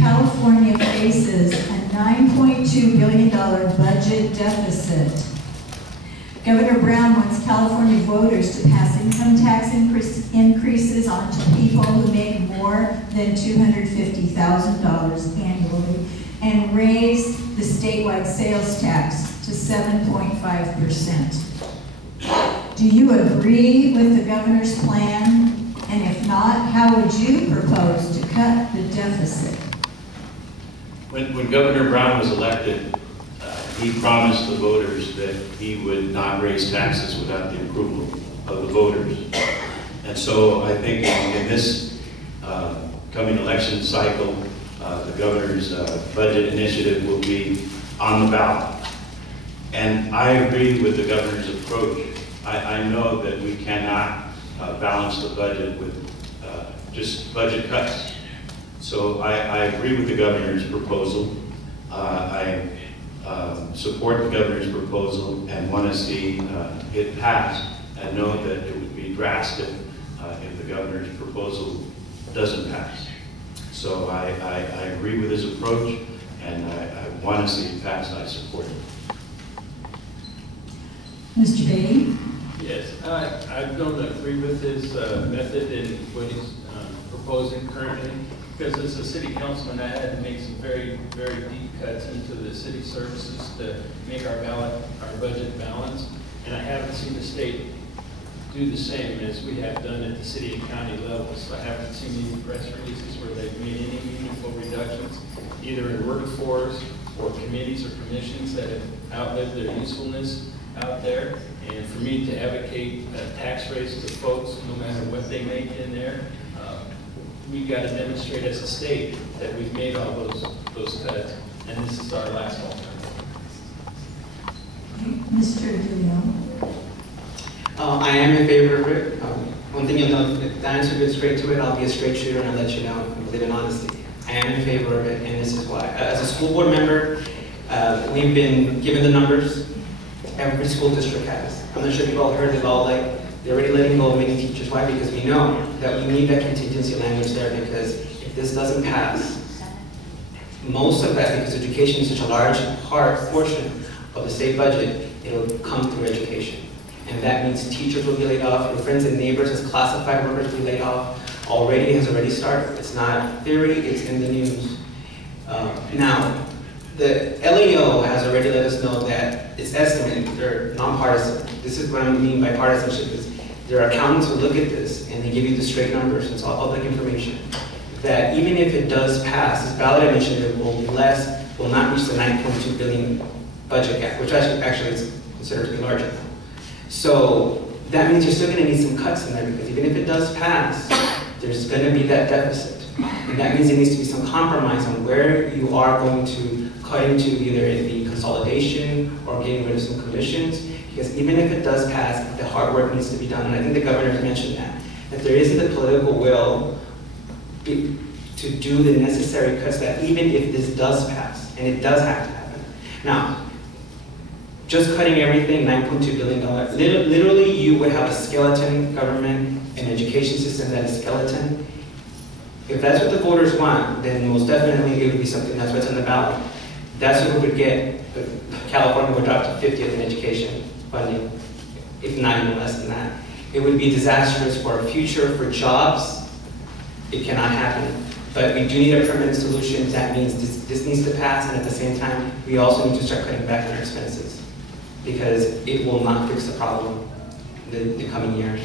California faces a $9.2 billion budget deficit. Governor Brown wants California voters to pass income tax increases on to people who make more than $250,000 annually and raise the statewide sales tax to 7.5%. Do you agree with the governor's plan? And if not, how would you propose to cut the deficit? When Governor Brown was elected, he promised the voters that he would not raise taxes without the approval of the voters. And so I think in this coming election cycle, the governor's budget initiative will be on the ballot. And I agree with the governor's approach. I know that we cannot balance the budget with just budget cuts. So I agree with the governor's proposal. I support the governor's proposal and want to see it passed, and know that it would be drastic if the governor's proposal doesn't pass. So I agree with his approach, and I want to see it passed. I support it. Mr. Beatty? Yes, I don't agree with his method and what he's proposing currently, because as a city councilman, I had to make some very, very deep cuts into the city services to make our budget balance, and I haven't seen the state do the same as we have done at the city and county levels. So I haven't seen any press releases where they've made any meaningful reductions, either in workforce or committees or commissions that have outlived their usefulness out there. And for me to advocate tax raises to folks, no matter what they make in there, we've got to demonstrate as a state that we've made all those cuts, and this is our last alternative. Mr. DeLeon? I am in favor of it. One thing you'll know, if the answer goes straight to it, I'll be a straight shooter and I'll let you know. I believe in honesty. I am in favor of it, and this is why. As a school board member, we've been given the numbers. Every school district has. I'm not sure if you've all heard, they're already letting go of many teachers. Why? Because we know that we need that contingency language there, because if this doesn't pass, most of that, because education is such a large portion of the state budget, it'll come through education. And that means teachers will be laid off, your friends and neighbors as classified workers will be laid off. Has already started. It's not theory, it's in the news. Now, the LEO has already let us know that it's estimated, they're nonpartisan. This is what I mean by partisanship, is there are accountants who look at this and they give you the straight numbers, it's all public information, that even if it does pass, this ballot initiative will not reach the 9.2 billion budget gap, which actually is considered to be larger now. So that means you're still going to need some cuts in there, because even if it does pass, there's going to be that deficit. And that means there needs to be some compromise on where you are going to cut into, either the consolidation or getting rid of some commissions. Because even if it does pass, the hard work needs to be done. And I think the governor has mentioned that there isn't the political will to do the necessary cuts, that even if this does pass, and it does have to happen. Now, just cutting everything, $9.2 billion, literally you would have a skeleton government and education system that is skeleton. If that's what the voters want, then most definitely it would be something that's what's on the ballot. That's what we would get. California would drop to 50th in education funding, if not even less than that. It would be disastrous for our future, for jobs. It cannot happen. But we do need a permanent solution. That means this needs to pass, and at the same time, we also need to start cutting back on our expenses, because it will not fix the problem in the coming years.